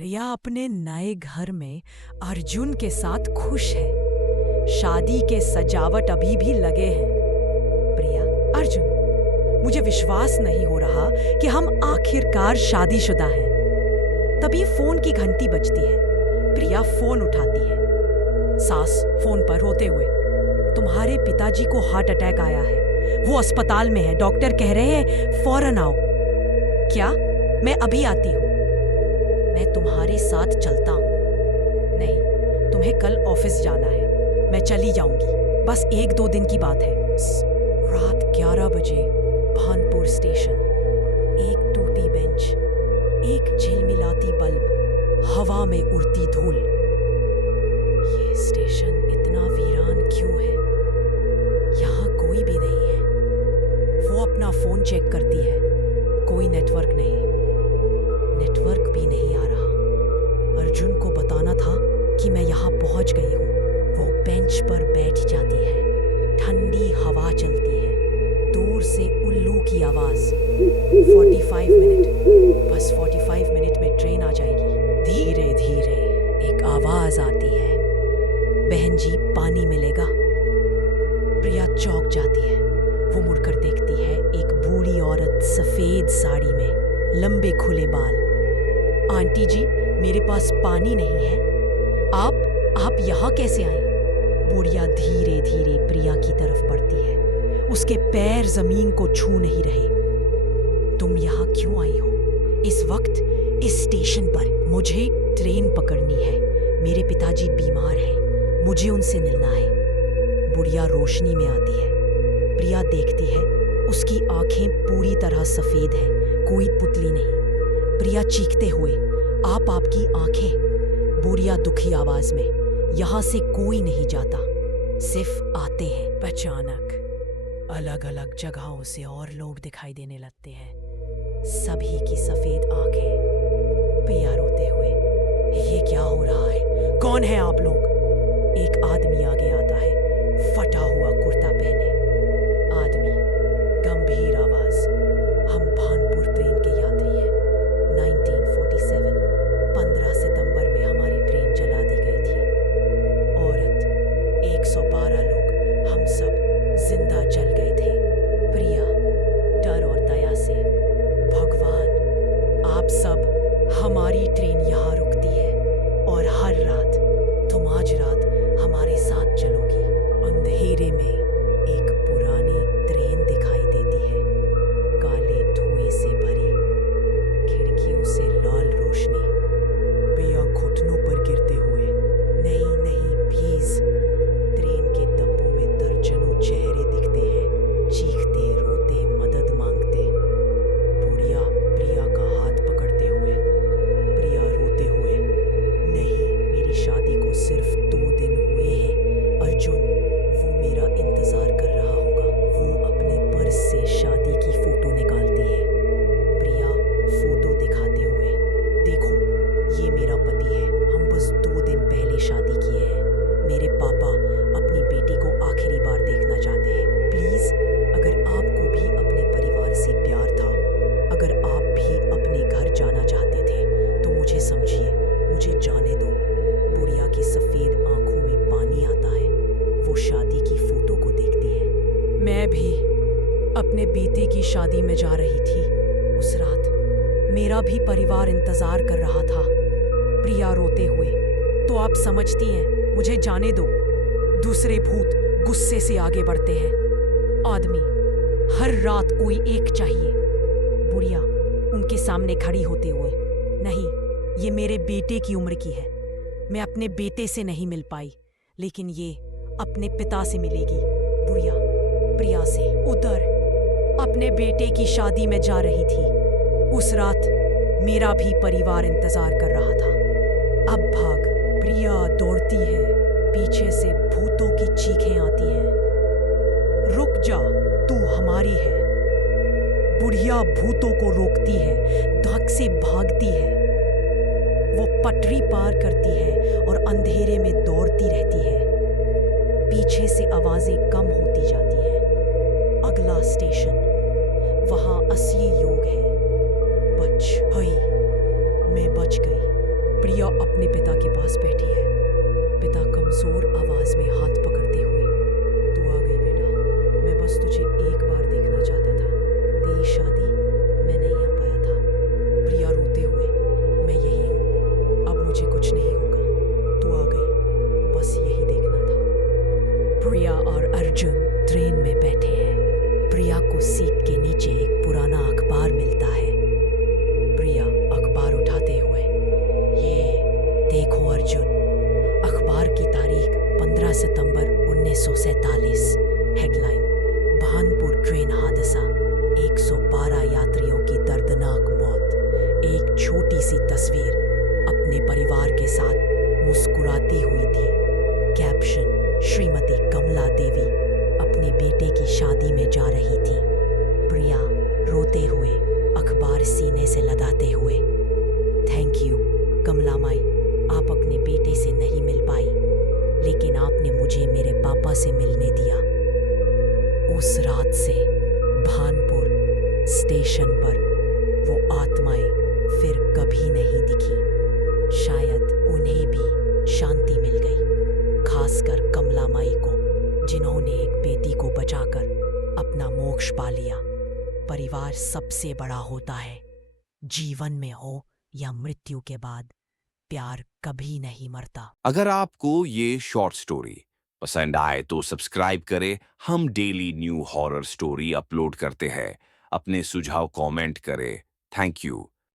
प्रिया अपने नए घर में अर्जुन के साथ खुश है। शादी के सजावट अभी भी लगे हैं। प्रिया, अर्जुन, मुझे विश्वास नहीं हो रहा कि हम आखिरकार शादीशुदा हैं। तभी फोन की घंटी बजती है। प्रिया फोन उठाती है। सास फोन पर रोते हुए, तुम्हारे पिताजी को हार्ट अटैक आया है, वो अस्पताल में है, डॉक्टर कह रहे हैं फौरन आओ। क्या? मैं अभी आती हूँ। मैं तुम्हारे साथ चलता हूँ। नहीं, तुम्हें कल ऑफिस जाना है। मैं चली जाऊंगी, बस 1-2 दिन की बात है। रात 11 बजे भानपुर स्टेशन। एक टूटी बेंच, एक झिलमिलाती बल्ब, हवा में उड़ती धूल। ये स्टेशन इतना वीरान क्यों है? यहाँ कोई भी नहीं है। वो अपना फोन चेक करती है, कोई नेटवर्क नहीं। नेटवर्क भी नहीं आ रहा। अर्जुन को बताना था कि मैं यहाँ पहुँच गई हूँ। वो बेंच पर बैठ जाती है। ठंडी हवा चलती है, दूर से उल्लू की आवाज़। 45 मिनट, बस 45 मिनट में ट्रेन आ जाएगी। धीरे धीरे एक आवाज़ आती है, बहन जी पानी मिलेगा। प्रिया चौंक जाती है। वो मुड़कर देखती है, एक बूढ़ी औरत सफ़ेद साड़ी में, लंबे खुले बाल। आंटी जी, मेरे पास पानी नहीं है। आप यहाँ कैसे आई? बुढ़िया धीरे धीरे प्रिया की तरफ बढ़ती है। उसके पैर जमीन को छू नहीं रहे। तुम यहाँ क्यों आई हो इस वक्त इस स्टेशन पर? मुझे ट्रेन पकड़नी है। मेरे पिताजी बीमार हैं, मुझे उनसे मिलना है। बुढ़िया रोशनी में आती है। प्रिया देखती है, उसकी आंखें पूरी तरह सफेद हैं, कोई पुतली नहीं। प्रिया चीखते हुए, आपकी आंखें। बुढ़िया दुखी आवाज में, यहाँ से कोई नहीं जाता, सिर्फ आते हैं। अचानक अलग अलग जगहों से और लोग दिखाई देने लगते हैं, सभी की सफेद आंखें। प्रिया रोते हुए, ये क्या हो रहा है? कौन है आप लोग? एक आदमी आगे आता है, फटा हुआ कुर्ता पहने। आदमी, गंभीर आवाज, हम भानपुर ट्रेन के यात्री हैं। 1947 15 सितंबर में हमारी ट्रेन जला दी गई थी। औरत, 112 लोग, हम सब जिंदा जल गए थे। प्रिया, डर और दया से, भगवान, आप सब, हमारी ट्रेन यहाँ रुकती है और हर रात, तुम आज रात हमारे साथ चलोगी। अंधेरे में एक पुरानी ट्रेन दिखाई देती है, काले धुएं से भरी, खिड़कियों से लाल रोशनी। प्रिया घुटनों पर गिरते हुए, नहीं नहीं प्लीज। ट्रेन के डब्बों में दर्जनों चेहरे दिखते हैं, चीखते रोते मदद मांगते। बुढ़िया प्रिया का हाथ पकड़ते हुए, प्रिया रोते हुए, नहीं, मेरी शादी को सिर्फ 2 दिन हुए हैं। अर्जुन, वो मेरा इंतजार कर रहा होगा। वो अपने पर्स से शादी की फोटो निकालती है। प्रिया फोटो दिखाते हुए, देखो, ये मेरा पति है, हम बस 2 दिन पहले शादी किए हैं। मेरे पापा अपनी बेटी को आखिरी बार देखना चाहते हैं। प्लीज, अगर आपको भी अपने परिवार से प्यार था, अगर आप भी अपने घर जाना चाहते थे, तो मुझे समझिए, मुझे जाने दो। बुढ़िया की सफेद आंखों में पानी आता है। वो शादी की फोटो को देखती है। मैं भी अपने बेटे की शादी में जा रही थी। उस रात मेरा भी परिवार इंतजार कर रहा था। प्रिया रोते हुए, तो आप समझती हैं, मुझे जाने दो। दूसरे भूत गुस्से से आगे बढ़ते हैं। आदमी, हर रात कोई एक चाहिए। बुढ़िया उनके सामने खड़ी होते हुए, नहीं, ये मेरे बेटे की उम्र की है। मैं अपने बेटे से नहीं मिल पाई, लेकिन ये अपने पिता से मिलेगी। बुढ़िया प्रिया से, उधर अपने बेटे की शादी में जा रही थी। उस रात मेरा भी परिवार इंतजार कर रहा था। अब भाग। प्रिया दौड़ती है, पीछे से भूतों की चीखें आती हैं, रुक जा, तू हमारी है। बुढ़िया भूतों को रोकती है, धक से भागती है। वो पटरी पार करती है और अंधेरे में दौड़ती रहती है। पीछे से आवाजें कम होती जाती हैं। अगला स्टेशन, वहां असली योग है। बच गई, मैं बच गई। प्रिया अपने पिता के पास बैठी है। पिता कमजोर आवाज में हाथ पकड़ते हुए, तू आ गई बेटा, मैं बस तुझे एक बार देखना चाहता था। तेरी शादी मैं नहीं आ पाया था। प्रिया रोते हुए, मैं यही हूँ, अब मुझे कुछ नहीं होगा, तू आ गई, बस यही देखना था। प्रिया और अर्जुन ट्रेन में बैठे हैं। प्रिया को सीट के नीचे एक पुराना अखबार मिलता है। प्रिया अखबार उठाते हुए, ये देखो अर्जुन, अखबार की तारीख 15 सितंबर 1947। हेडलाइन, भानपुर ट्रेन हादसा, 112 यात्रियों की दर्दनाक मौत। एक छोटी सी तस्वीर अपने परिवार के साथ मुस्कुराती हुई थी। कैप्शन, श्रीमती कमला देवी अपने बेटे की शादी में जा रही थी। प्रिया रोते हुए, अखबार सीने से लगाते हुए, थैंक यू कमला माई, आप अपने बेटे से नहीं मिल पाई, लेकिन आपने मुझे मेरे पापा से मिलने दिया। उस रात से भानपुर स्टेशन पर वो आत्माएं फिर कभी नहीं दिखी। शायद उन्हें भी शांति मिल गई, खासकर कमला माई को, जिन्होंने एक बेटी को बचाकर अपना मोक्ष पा लिया। परिवार सबसे बड़ा होता है। जीवन में हो या मृत्यु के बाद, प्यार कभी नहीं मरता। अगर आपको ये शॉर्ट स्टोरी पसंद आए तो सब्सक्राइब करें। हम daily new horror story upload करते हैं। अपने सुझाव कमेंट करें। Thank you.